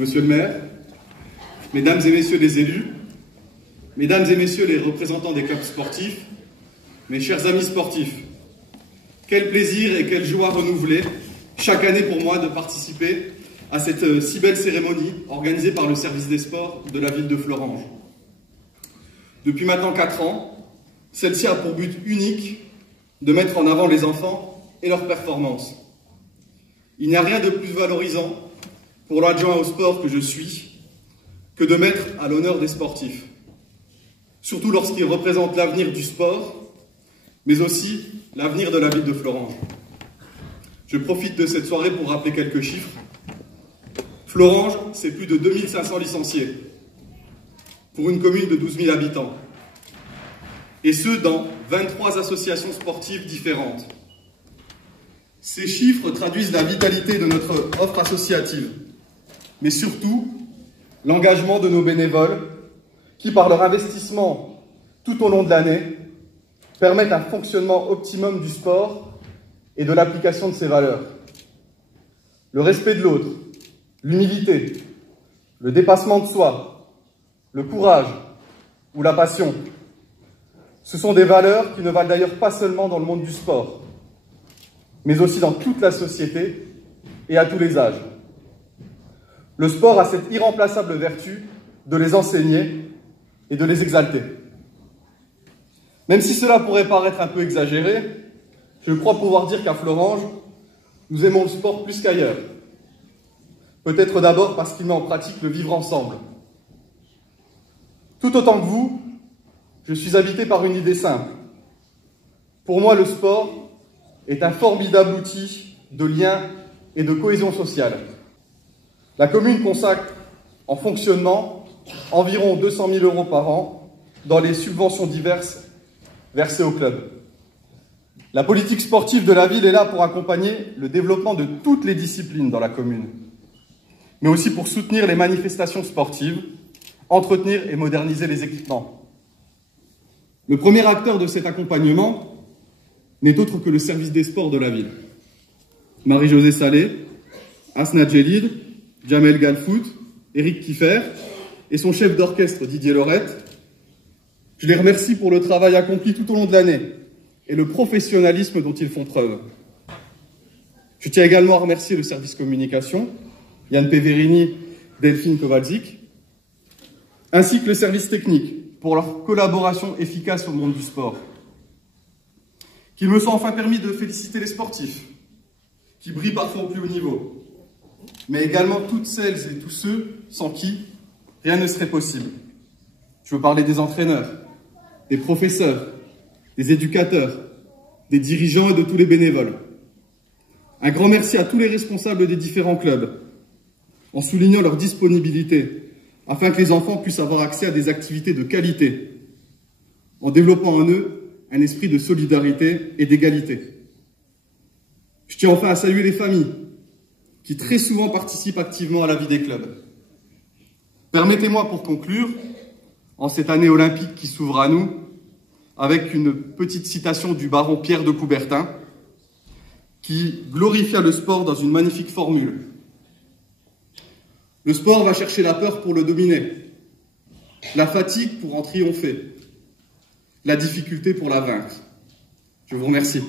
Monsieur le maire, mesdames et messieurs les élus, mesdames et messieurs les représentants des clubs sportifs, mes chers amis sportifs, quel plaisir et quelle joie renouvelée chaque année pour moi de participer à cette si belle cérémonie organisée par le service des sports de la ville de Fleuranges. Depuis maintenant 4 ans, celle-ci a pour but unique de mettre en avant les enfants et leurs performances. Il n'y a rien de plus valorisant pour l'adjoint au sport que je suis que de mettre à l'honneur des sportifs, surtout lorsqu'ils représentent l'avenir du sport, mais aussi l'avenir de la ville de Fleuranges. Je profite de cette soirée pour rappeler quelques chiffres. Fleuranges, c'est plus de 2500 licenciés, pour une commune de 12 000 habitants, et ce, dans 23 associations sportives différentes. Ces chiffres traduisent la vitalité de notre offre associative, mais surtout l'engagement de nos bénévoles qui, par leur investissement tout au long de l'année, permettent un fonctionnement optimum du sport et de l'application de ses valeurs. Le respect de l'autre, l'humilité, le dépassement de soi, le courage ou la passion, ce sont des valeurs qui ne valent d'ailleurs pas seulement dans le monde du sport, mais aussi dans toute la société et à tous les âges. Le sport a cette irremplaçable vertu de les enseigner et de les exalter. Même si cela pourrait paraître un peu exagéré, je crois pouvoir dire qu'à Fleuranges, nous aimons le sport plus qu'ailleurs. Peut-être d'abord parce qu'il met en pratique le vivre ensemble. Tout autant que vous, je suis habité par une idée simple. Pour moi, le sport est un formidable outil de lien et de cohésion sociale. La commune consacre en fonctionnement environ 200 000 € par an dans les subventions diverses versées au club. La politique sportive de la ville est là pour accompagner le développement de toutes les disciplines dans la commune, mais aussi pour soutenir les manifestations sportives, entretenir et moderniser les équipements. Le premier acteur de cet accompagnement n'est autre que le service des sports de la ville. Marie-Josée Salé, Asna Djelid, Jamel Galfout, Eric Kiffer et son chef d'orchestre Didier Lorette. Je les remercie pour le travail accompli tout au long de l'année et le professionnalisme dont ils font preuve. Je tiens également à remercier le service communication, Yann Peverini, Delphine Kowalczyk, ainsi que le service technique pour leur collaboration efficace au monde du sport. Qu'il me soit enfin permis de féliciter les sportifs, qui brillent parfois au plus haut niveau, mais également toutes celles et tous ceux sans qui rien ne serait possible. Je veux parler des entraîneurs, des professeurs, des éducateurs, des dirigeants et de tous les bénévoles. Un grand merci à tous les responsables des différents clubs, en soulignant leur disponibilité, afin que les enfants puissent avoir accès à des activités de qualité, en développant en eux un esprit de solidarité et d'égalité. Je tiens enfin à saluer les familles, qui très souvent participent activement à la vie des clubs. Permettez-moi pour conclure, en cette année olympique qui s'ouvre à nous, avec une petite citation du baron Pierre de Coubertin, qui glorifia le sport dans une magnifique formule. Le sport va chercher la peur pour le dominer, la fatigue pour en triompher, la difficulté pour la vaincre. Je vous remercie.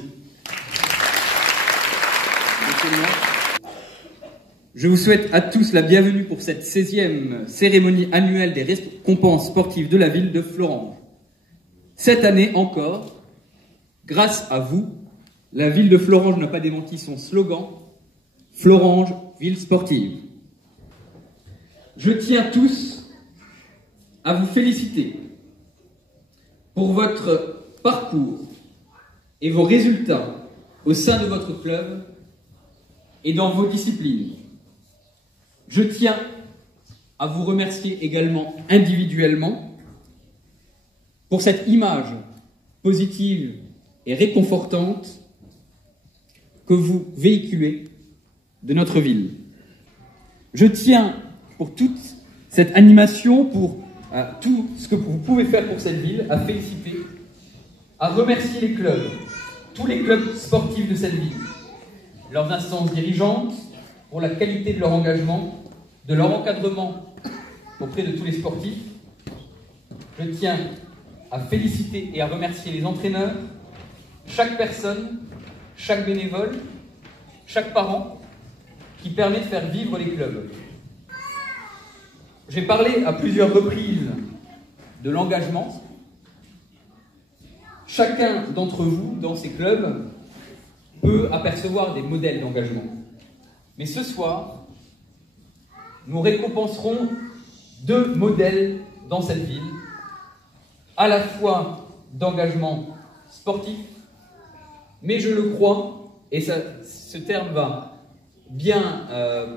Je vous souhaite à tous la bienvenue pour cette 16e cérémonie annuelle des récompenses sportives de la ville de Fleuranges. Cette année encore, grâce à vous, la ville de Fleuranges n'a pas démenti son slogan « Fleuranges, ville sportive ». Je tiens tous à vous féliciter pour votre parcours et vos résultats au sein de votre club et dans vos disciplines. Je tiens à vous remercier également individuellement pour cette image positive et réconfortante que vous véhiculez de notre ville. Je tiens pour toute cette animation, pour tout ce que vous pouvez faire pour cette ville, à féliciter, à remercier les clubs, tous les clubs sportifs de cette ville, leurs instances dirigeantes, pour la qualité de leur engagement de leur encadrement auprès de tous les sportifs, je tiens à féliciter et à remercier les entraîneurs, chaque personne, chaque bénévole, chaque parent qui permet de faire vivre les clubs. J'ai parlé à plusieurs reprises de l'engagement. Chacun d'entre vous, dans ces clubs, peut apercevoir des modèles d'engagement. Mais ce soir, nous récompenserons 2 modèles dans cette ville, à la fois d'engagement sportif, mais je le crois, et ce terme va bien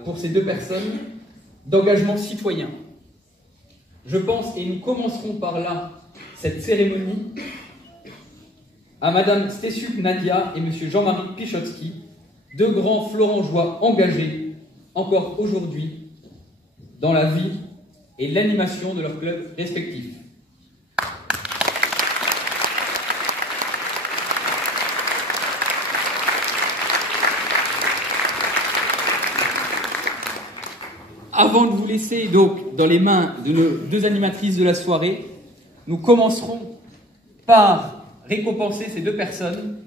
pour ces 2 personnes, d'engagement citoyen. Je pense, et nous commencerons par là, cette cérémonie, à Madame Stesiuk Nadia et Monsieur Jean-Marie Pichotski, 2 grands florangeois engagés, encore aujourd'hui, dans la vie et l'animation de leurs clubs respectifs. Avant de vous laisser donc dans les mains de nos 2 animatrices de la soirée, nous commencerons par récompenser ces 2 personnes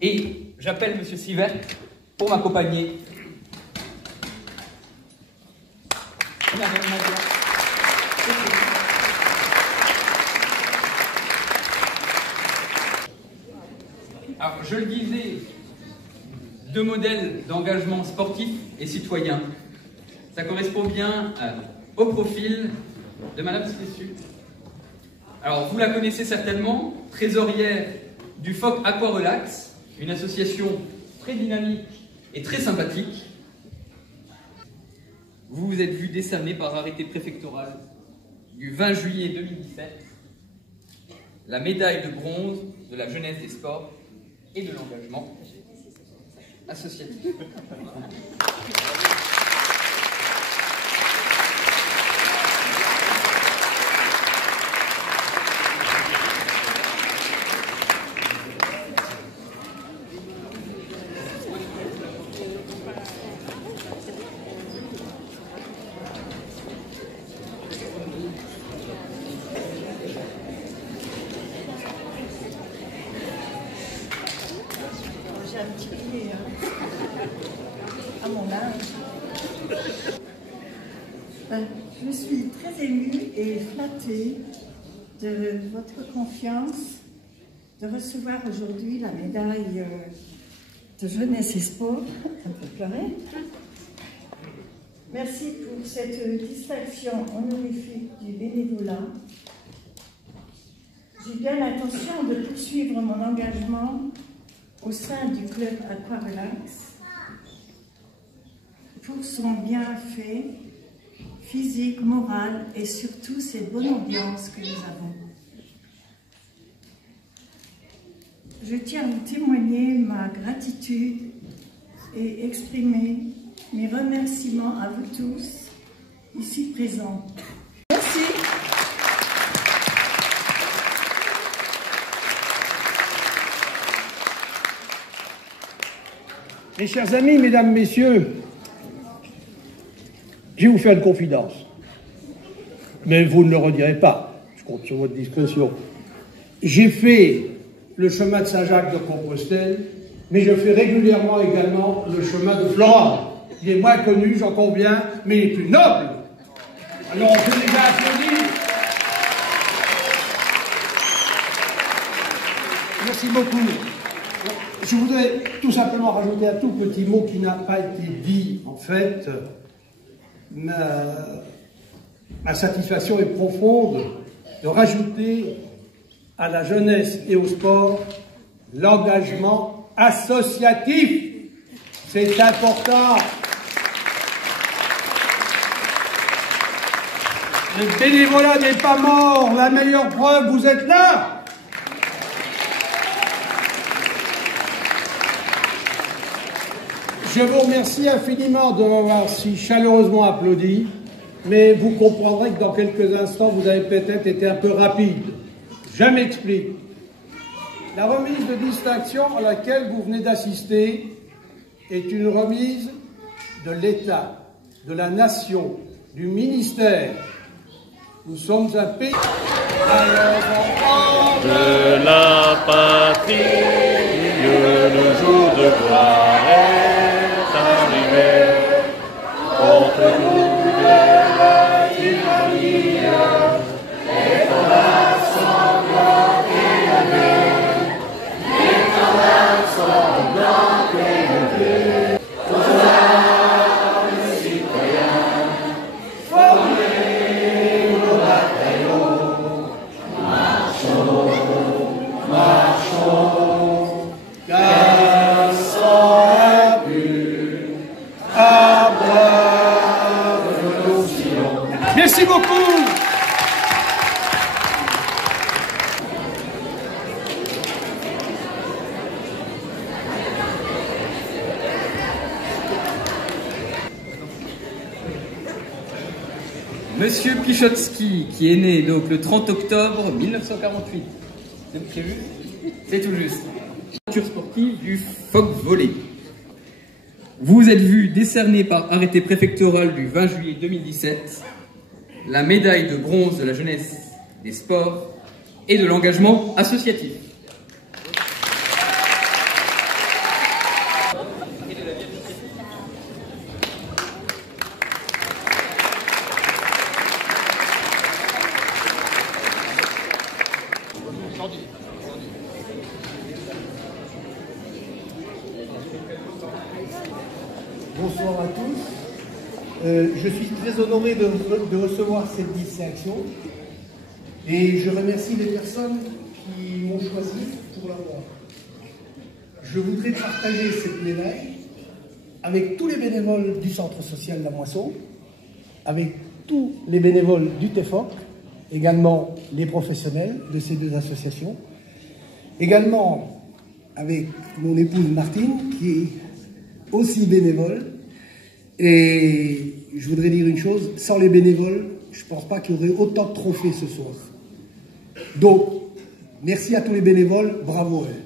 et j'appelle Monsieur Sivert pour m'accompagner. Alors, je le disais, 2 modèles d'engagement sportif et citoyen. Ça correspond bien au profil de Madame Stesiuk. Alors, vous la connaissez certainement, trésorière du FOC Aqua Relax, une association très dynamique et très sympathique. Vous vous êtes vu décerner par arrêté préfectoral du 20 juillet 2017 la médaille de bronze de la jeunesse des sports et de l'engagement associatif. J'ai un petit pied à mon âge. Je suis très émue et flattée de votre confiance de recevoir aujourd'hui la médaille de jeunesse et sport. Ça me fait pleurer. Merci pour cette distinction honorifique du bénévolat. J'ai bien l'intention de poursuivre mon engagement au sein du club Aqua Relax pour son bienfait physique, moral et surtout cette bonne ambiance que nous avons. Je tiens à vous témoigner ma gratitude et exprimer mes remerciements à vous tous ici présents. Merci. Mes chers amis, mesdames, messieurs, je vais vous faire une confidence. Mais vous ne le redirez pas. Je compte sur votre discrétion. J'ai fait le chemin de Saint-Jacques de Compostelle, mais je fais régulièrement également le chemin de Florence. Il est moins connu, j'en conviens, mais il est plus noble. Alors on peut déjà applaudir. Merci beaucoup. Je voudrais tout simplement rajouter un tout petit mot qui n'a pas été dit. En fait, ma satisfaction est profonde de rajouter à la jeunesse et au sport l'engagement associatif. C'est important. Le bénévolat n'est pas mort. La meilleure preuve, vous êtes là. Je vous remercie infiniment de m'avoir si chaleureusement applaudi, mais vous comprendrez que dans quelques instants, vous avez peut-être été un peu rapide. Je m'explique. La remise de distinction à laquelle vous venez d'assister est une remise de l'État. de la nation, du ministère. Nous sommes un pays. De la patrie, le jour de gloire est arrivé. Contre toute la tyrannie, les combats sanglants élevés, les combats sanglants élevés. Aux armes citoyens, formez nos bataillons, marchons, car sans but, à brave nos sillons. Merci beaucoup. Monsieur Pichotsky, qui est né donc le 30 octobre 1948. C'est prévu? C'est tout juste. Aventure sportive du phoque volé. Vous vous êtes vu décerner par arrêté préfectoral du 20 juillet 2017 la médaille de bronze de la jeunesse, des sports et de l'engagement associatif. Bonsoir à tous. Je suis très honoré de recevoir cette distinction et je remercie les personnes qui m'ont choisi pour l'avoir. Je voudrais partager cette médaille avec tous les bénévoles du Centre social La Moisson, avec tous les bénévoles du TEFOC, également les professionnels de ces deux associations, également avec mon épouse Martine qui est aussi bénévole. Et je voudrais dire une chose, sans les bénévoles, je ne pense pas qu'il y aurait autant de trophées ce soir. Donc, merci à tous les bénévoles, bravo à eux.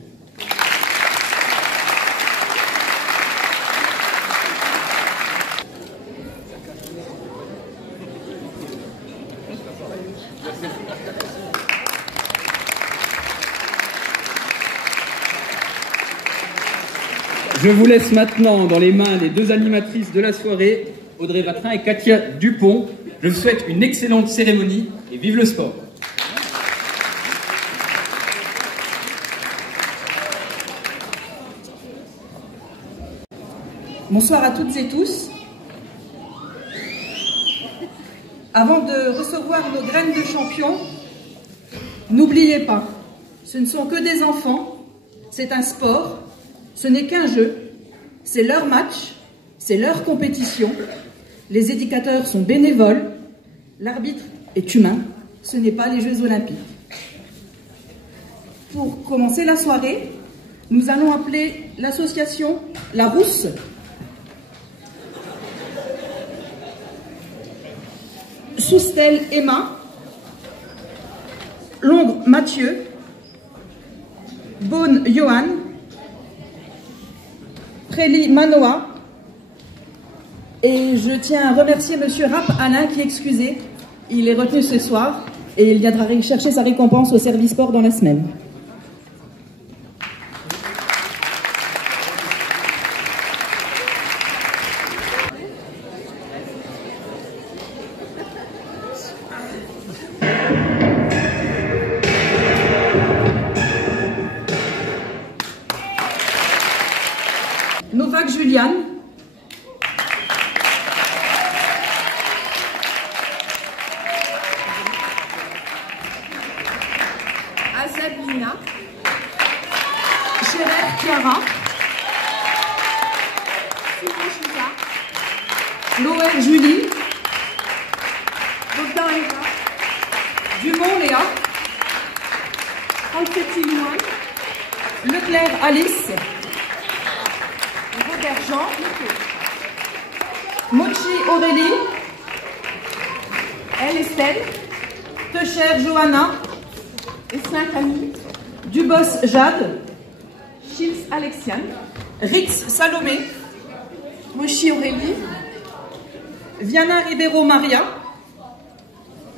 Je vous laisse maintenant dans les mains des deux animatrices de la soirée, Audrey Vatrin et Katia Dupont. Je vous souhaite une excellente cérémonie et vive le sport. Bonsoir à toutes et tous. Avant de recevoir nos graines de champions, n'oubliez pas, ce ne sont que des enfants, c'est un sport, ce n'est qu'un jeu, c'est leur match, c'est leur compétition, les éducateurs sont bénévoles, l'arbitre est humain, ce n'est pas les Jeux Olympiques. Pour commencer la soirée, nous allons appeler l'association La Rousse, Soustel Emma, Longre Mathieu, Beaune Johan, Préli Manoa, et je tiens à remercier Monsieur Rapp Alain qui est excusé, il est retenu ce soir et il viendra chercher sa récompense au service sport dans la semaine. Novak Julian, Azabina, Scherer Chiara, Loer Julie, Bogdan Eva, Dumont Léa, Anquetti Louane, Leclerc Alice, Robert Jean, Mochi Aurélie, Elle Estelle, Techer Johanna, et 5 amis, Dubos Jade, Chils Alexiane, Rix Salomé, Mochi Aurélie, Viana Ribeiro Maria,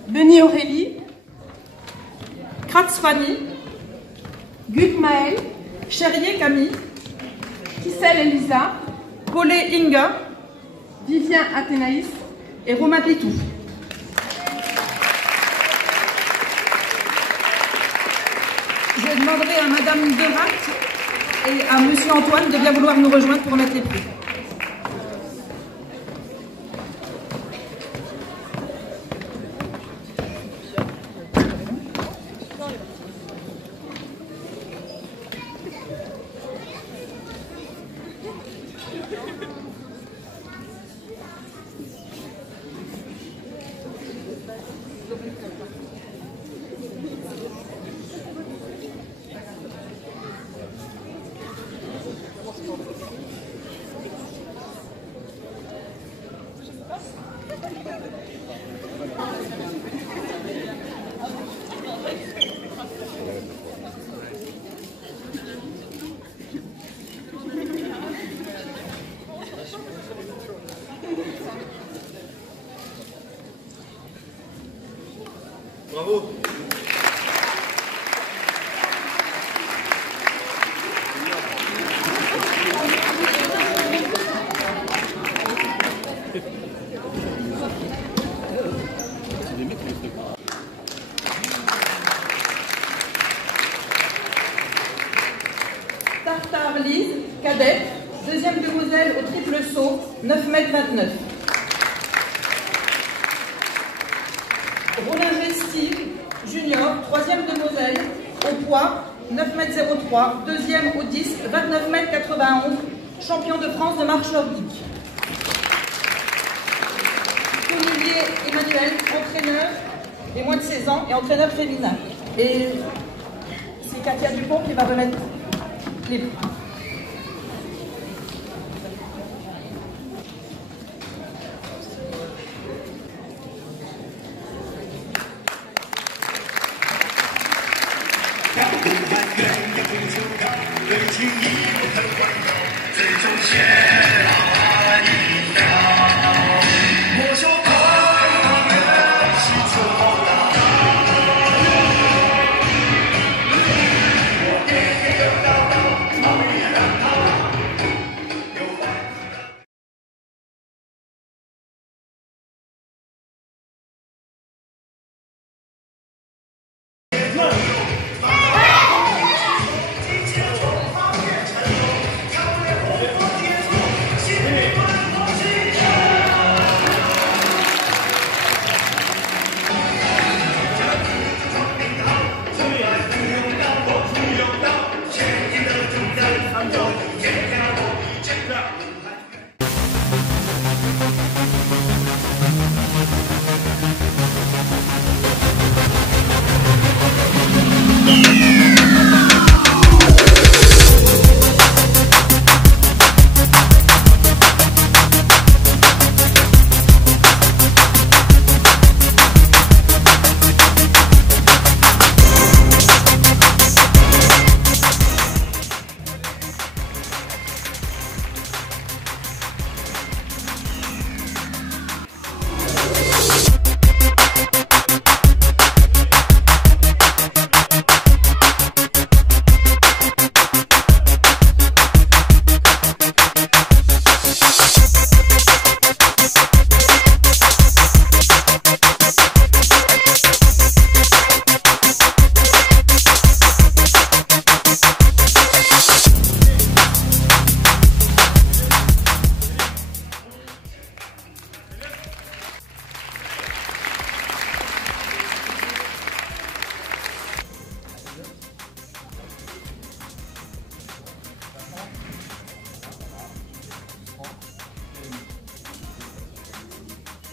Denis Aurélie, Kratz Fanny, Gut Maël, Cherrier Camille, Kissel Elisa, Paulet Inga Vivien Athénaïs et Romain Pitou. Je demanderai à Madame Derac et à Monsieur Antoine de bien vouloir nous rejoindre pour mettre les prix. Bravo. Tartare Lise, cadette, deuxième demoiselle au triple saut, 9,29 m. Rollinger Steve, junior, troisième demoiselle, au poids, 9,03 m, deuxième au disque, 29,91 m, champion de France de marche nordique. Olivier Emmanuel, entraîneur des moins de 16 ans et entraîneur féminin. Et c'est Katia Dupont qui va remettre les prix.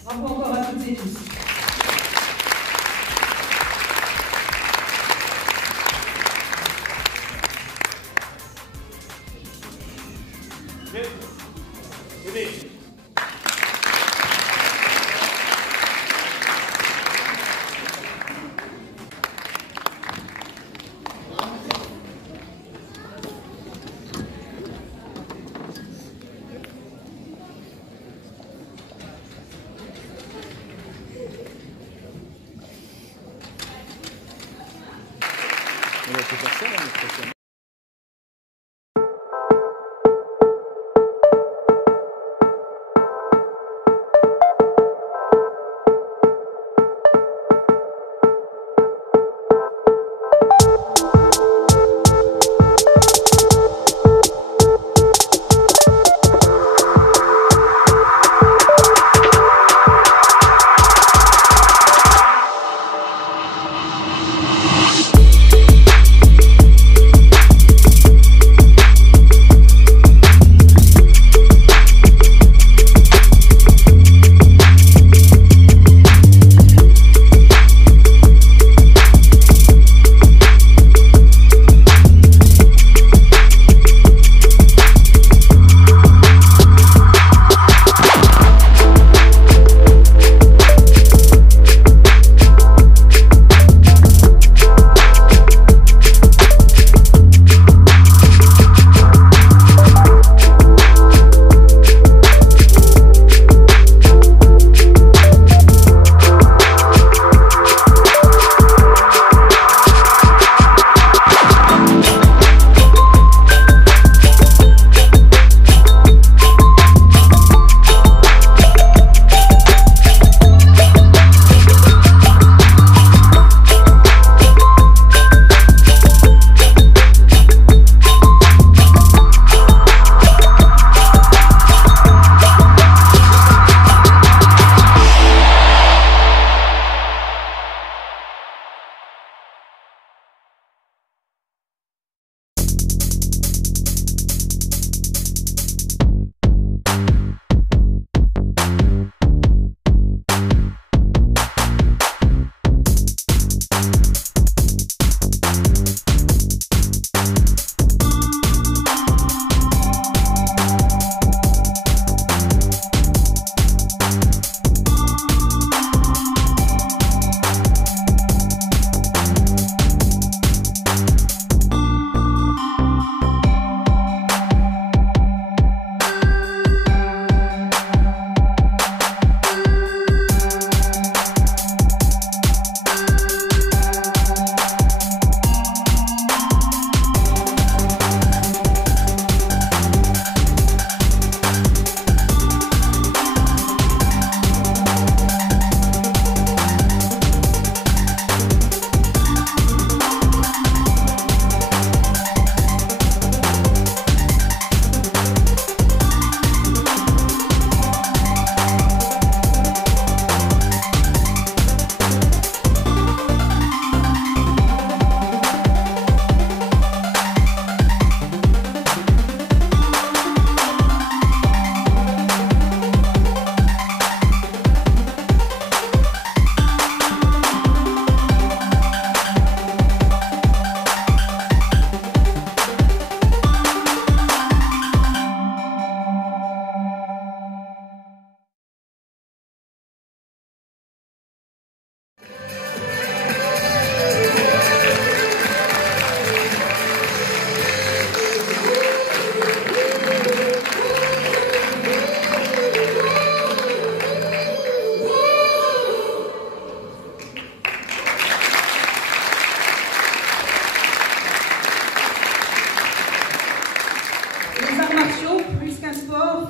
Bravo encore à toutes et tous.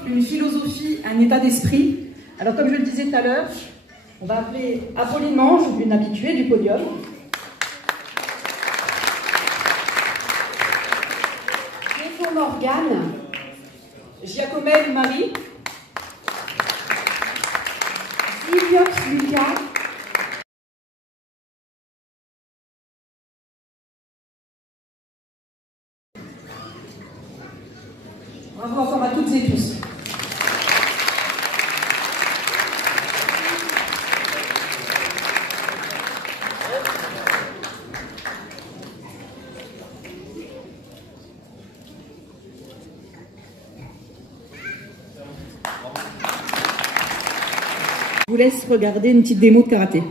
une philosophie, un état d'esprit. Alors comme je le disais tout à l'heure, on va appeler Apolline Mange, une habituée du podium. Défaut Morgane, Giacomel Marie, Ziliox Lucas, bravo encore à toutes et tous. Je vous laisse regarder une petite démo de karaté.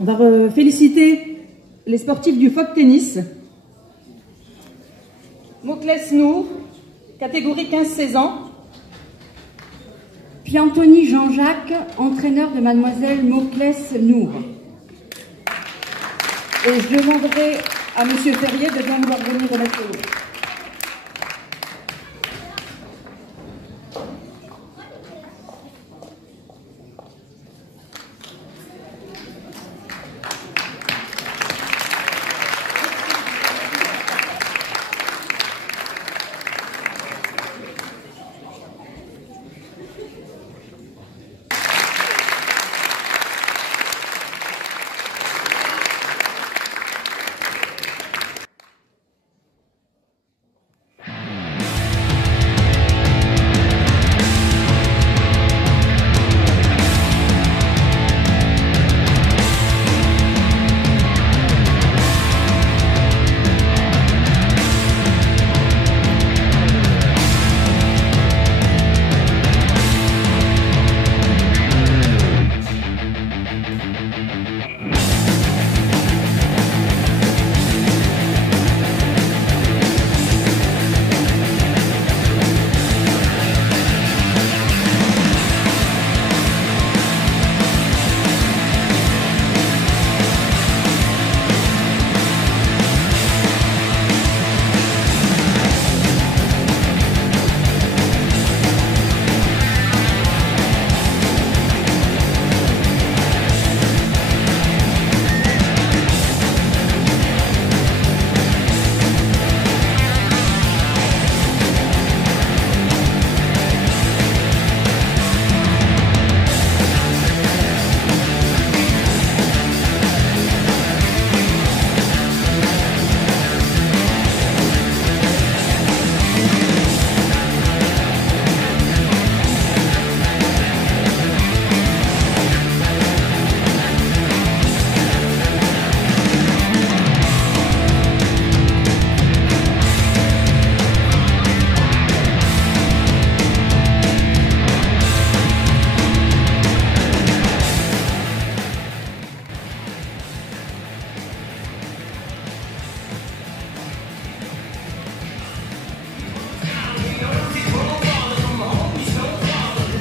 On va féliciter les sportifs du Folk Tennis. Mokles Nour, catégorie 15-16 ans. Puis Anthony Jean-Jacques, entraîneur de mademoiselle Mokles Nour. Et je demanderai à monsieur Ferrier de bien vouloir venir remettre le lot.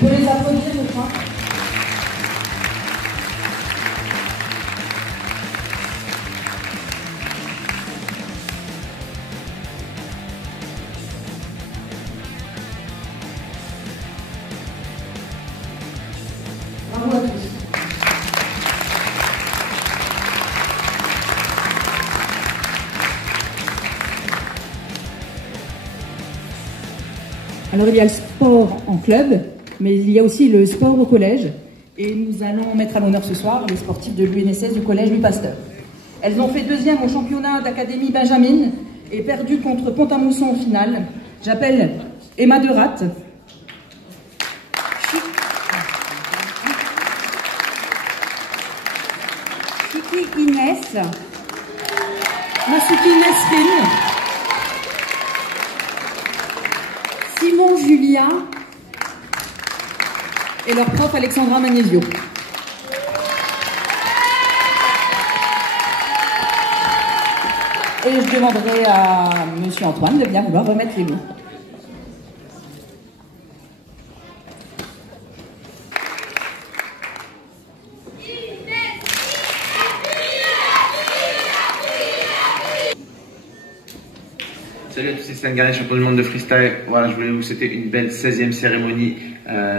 Vous pouvez les applaudir, je crois. Bravo à tous. Alors il y a le sport en club, mais il y a aussi le sport au collège. Et nous allons mettre à l'honneur ce soir les sportifs de l'UNSS du collège Louis Pasteur. Elles ont fait deuxième au championnat d'académie Benjamin et perdu contre Pont-à-Mousson en finale. J'appelle Emma Derat, Chiki Inès, Masuki Nesrine, Simon Julia et leur prof Alexandra Magnesio. Et je demanderai à monsieur Antoine de bien vouloir remettre les mots. Salut à tous, c'est Stan Garnet, champion du monde de freestyle. Voilà, je voulais vous souhaiter une belle 16e cérémonie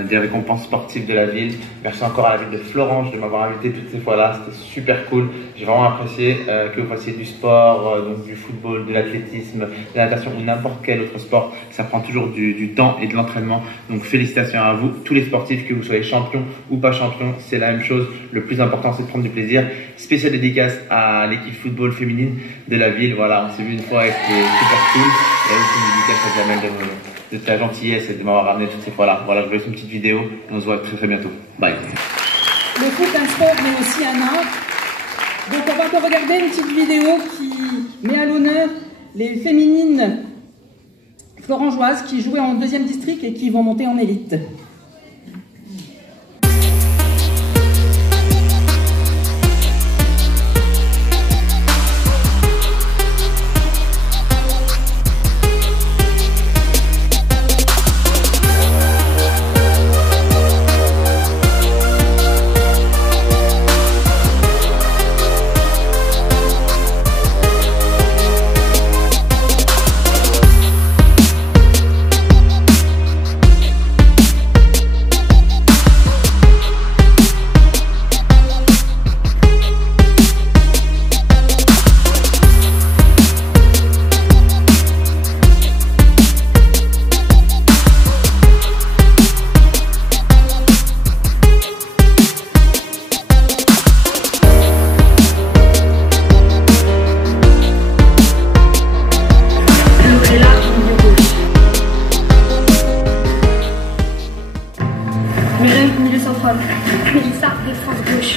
des récompenses sportives de la ville. Merci encore à la ville de Florange de m'avoir invité toutes ces fois-là, c'était super cool. J'ai vraiment apprécié que vous fassiez du sport, donc du football, de l'athlétisme, de la natation ou n'importe quel autre sport. Ça prend toujours du temps et de l'entraînement. Donc félicitations à vous, tous les sportifs, que vous soyez champion ou pas champion, c'est la même chose. Le plus important, c'est de prendre du plaisir. Spéciale dédicace à l'équipe football féminine de la ville. Voilà, on s'est vu une fois et c'était super cool. Et aussi une dédicace à Jamel de ta gentillesse et de m'avoir ramené toutes ces fois-là. Voilà, je vous laisse une petite vidéo et on se voit très très bientôt. Bye. Le foot est un sport mais aussi un art. Donc on va encore regarder une petite vidéo qui met à l'honneur les féminines florangeoises qui jouaient en 2e district et qui vont monter en élite. gauche.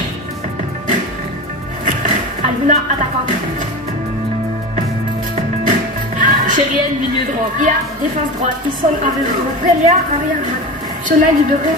Aluna, attaquante. Chérienne, milieu droit. Ia, défense droite. Isson, arrière droite. Rélia, arrière droite. Shona, libéré.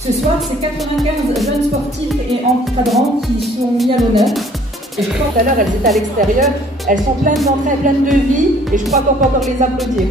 Ce soir, c'est 95 jeunes sportifs et encadrants qui sont mis à l'honneur. Et je crois tout à l'heure, elles étaient à l'extérieur. Elles sont pleines d'entrain, pleines de vie. Et je crois qu'on peut encore les applaudir.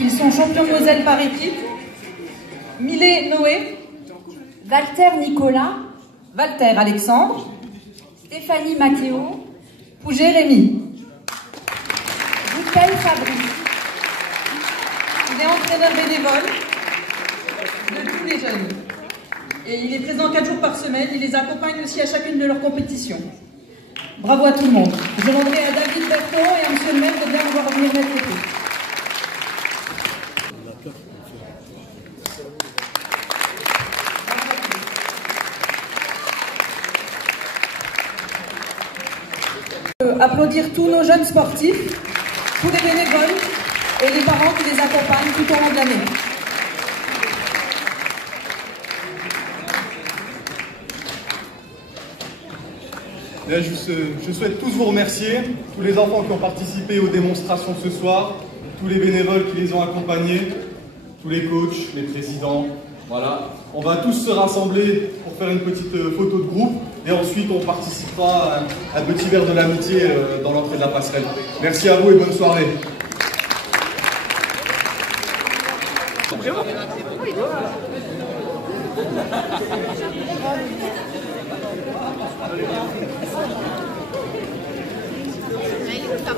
Ils sont champions de Moselle par équipe. Millet Noé, Walter Nicolas, Walter Alexandre, Stéphanie Mathéo, Pouget Rémi. Boutel Fabrice. Il est entraîneur bénévole de tous les jeunes. Et il est présent 4 jours par semaine. Il les accompagne aussi à chacune de leurs compétitions. Bravo à tout le monde. Je demanderai à David Berton et à monsieur le maire de bien vouloir revenir mettre le coup. Applaudir tous nos jeunes sportifs, tous les bénévoles et les parents qui les accompagnent tout au long de l'année. Je souhaite tous vous remercier, tous les enfants qui ont participé aux démonstrations ce soir, tous les bénévoles qui les ont accompagnés, tous les coachs, les présidents. Voilà. On va tous se rassembler pour faire une petite photo de groupe. Et ensuite, on participera à un petit verre de l'amitié dans l'entrée de la passerelle. Merci à vous et bonne soirée. Tá